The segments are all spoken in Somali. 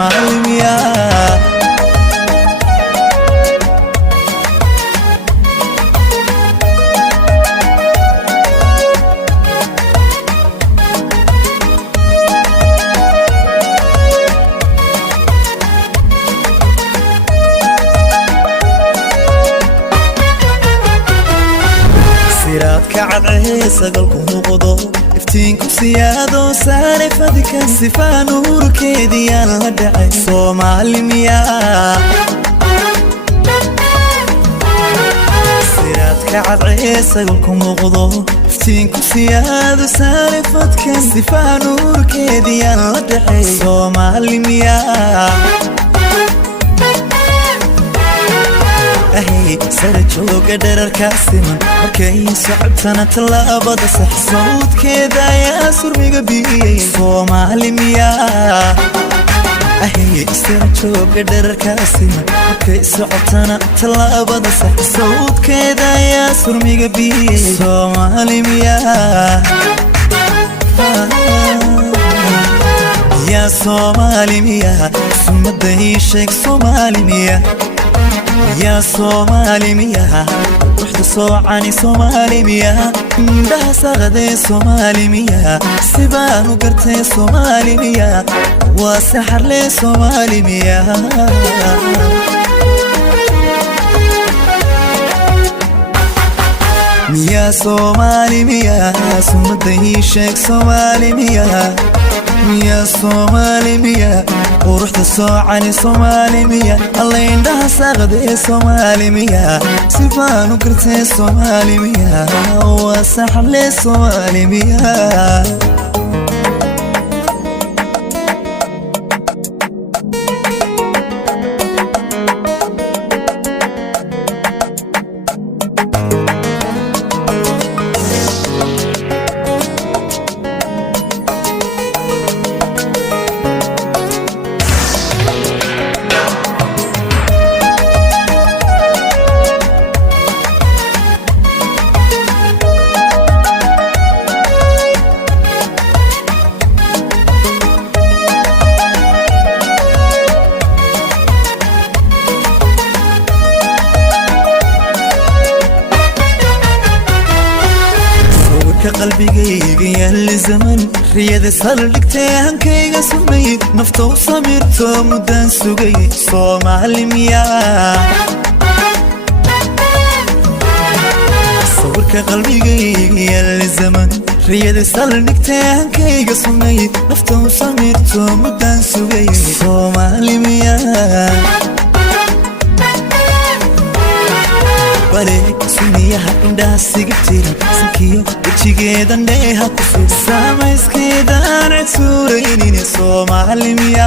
somali miya Saadka cadceesagalku muuqdo iftiinku siyaado saare fadhikan sifaa nuurkeediyaan la dhacay somali miya Saadka cadceesagalku muuqdo iftiinku siyaado saare fadhikan sifaa nuurkeediyaan la dhacay somali miya sare jooga dherarkaasiman markay socotana tallaabada sax sawdkeeda ayaa surmiga biyey somali miya sare jooga dherarkaasiman markay socotana tallaabada sax sawdkeeda ayaa surmiga biyey somali miya ya somali miya sunnada ii sheeg somali miya يا somali miya ruuxda soocani somali miya indhaha saqaday somali miya sibaanu gartay somali miya waa saxar leh somali miya miya somali miya sunnada ii sheeg somali miya miya somali miya ruuxda soocani somali miya alla indhaha saqaday somali miya sibaanu gartay somali miya waa saxar leh somali miya qalbigayga yaal zaman riyada saldhigtay hankayga sumay nafta u samirto muddan sugay somali miya sawirka qalbigayga yaal zaman riyada saldhigtay hankayga sumay nafta u samirto muddan sugay somali miya Bareeg suniyaha indhaha sigibtiran sankiyo wejigeedan dheeha ku fid samayskeedaan cid suuraynine somali miya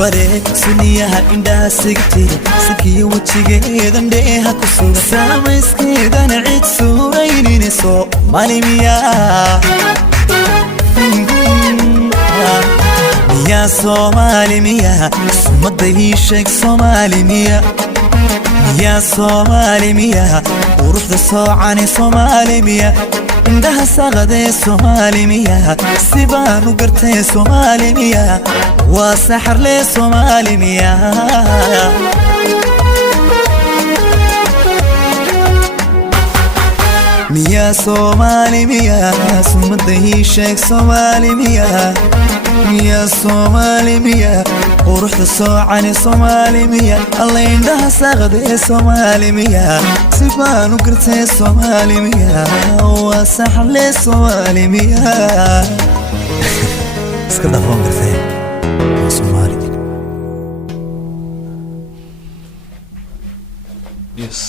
Bareeg suniyaha indhaha sigibtiran sankiyo wejigeedan dheeha ku sugan samayskeedaan cid suuraynine somali miya miya somali miya sunnada ii sheeg somali miya يا somali miya ruuxda soocani somali miya indhaha saqaday somali miya sibaanu gartay somali miya waa saxar leh somali miya miya somali miya sunnada ii sheeg somali miya miya somali miya ruuxda soocani somali miya alla indhaha saqaday somali miya sibaanu gartay somali miya waa saxar leh somali miya iska dhafoon gartay somali yes